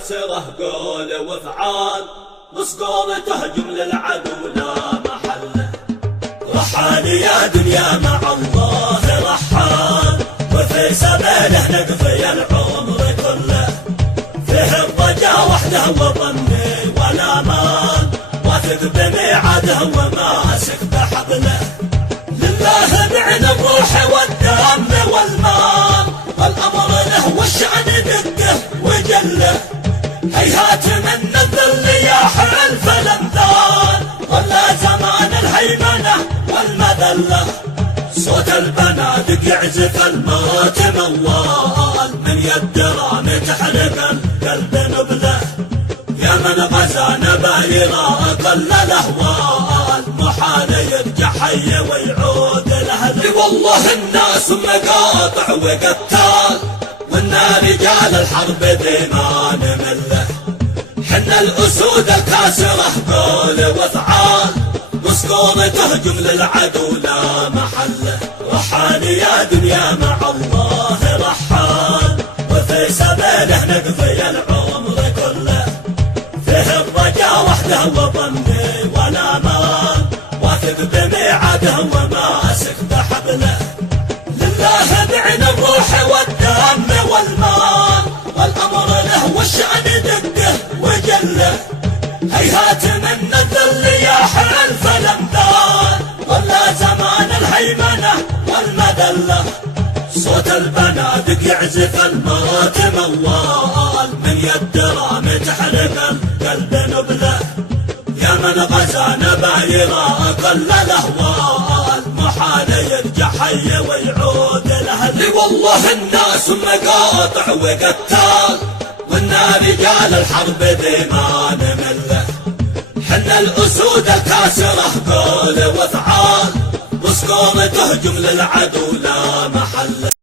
كاسره قول وافعال، مسقول تهجم للعدو لا محله. رحال يا دنيا مع الله رحال، وفي سبيله نقضي العمر كله. فيه الرجا وحده وظني والامان، واثق بميعاده وماسك بحبله. لله بعن الروح والدم والمال، والامر له والشأن دقه وجله. هيهات من الذل يا حلف الامثال، ولا زمان الهيمنه والمذله. صوت البنادق يعزف الموت موال، من يد رامي تحرق القلب نبله. يا من غزا نبايرا اقل الاهوال، محال يرجع حي ويعود لاهله. والله الناس مقاطع وقتال، وإنا رجال الحرب ذي ما نمله. حنا الأسود الكاسرة قول وافعال، مسقول تهجم للعدو لا محله. رحال يا دنيا مع الله رحال، وفي سبيله نقضي العمر كله. فيه الرجا وحده وظني والامان، واثق بميعاده وماسك بحبله. لله بعن الروح والدم والمال، والامر له والشأن دقه وجله. هيهات من الذل يا حلف الامثال، ولا زمان الهيمنه والمذله. صوت البنادق يعزف الموت موال، من يد رامي تحرق القلب نبله. يا من غزا نبايرا اقل الاهوال، محال يرجع حي ويعود لاهله. والله الناس مقاطع وقتال، وإنا رجال الحرب ذي ما نمله. حنا الأسود الكاسرة قول وافعال، مسقول تهجم للعدو لا محله.